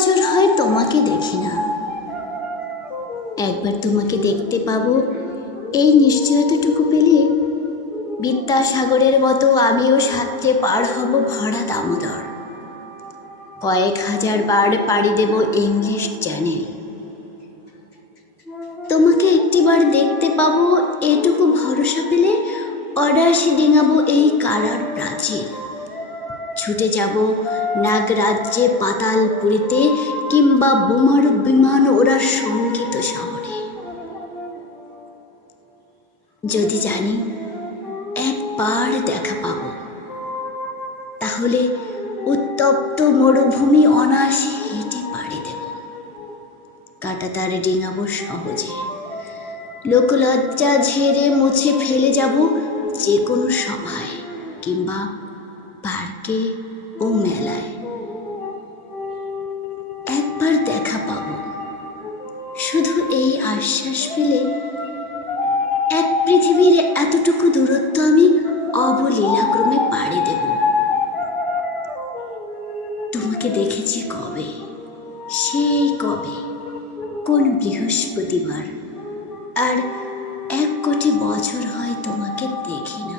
বছর হয় তোমাকে দেখি না। একবার তোমাকে দেখতে পাবো এই নিশ্চয়তাটুকু পেলে বিদ্যাসাগরের মতো আমিও সাঁতরে পার হব ভরা দামোদর। কয়েক হাজার বার পাড়ি দেব ইংলিশ চ্যানেল। তোমাকে একটিবার দেখতে পাবো এটুকু ভরসা পেলে অনায়াসে ডিঙাবো এই কারার প্রাচীর। ছুটে যাব নাগরাজ্যে পাতালপুরীতে কিংবা বোমার বিমান ওড়ার সঙ্গীত শহরে। যদি জানি একবার দেখা পাবো, তাহলে উত্তপ্ত মরুভূমি অনায়াসে হেঁটে পাড়ি দেব। কাঁটাতারে ডিঙাবো সহজে, লোকলজ্জা ঝেড়ে মুছে ফেলে যাব যে কোনো সভায় কিংবা পার্কে ও মেলায়। একবার দেখা পাবো, শুধু এই আশ্বাস পেলে এক পৃথিবীর এতটুকু দূরত্ব আমি অবলীলাক্রমে পাড়ি দেব। তোমাকে দেখেছি কবে, সেই কবে, কোন বৃহস্পতিবার, আর 1 কোটি বছর হয় তোমাকে দেখি না।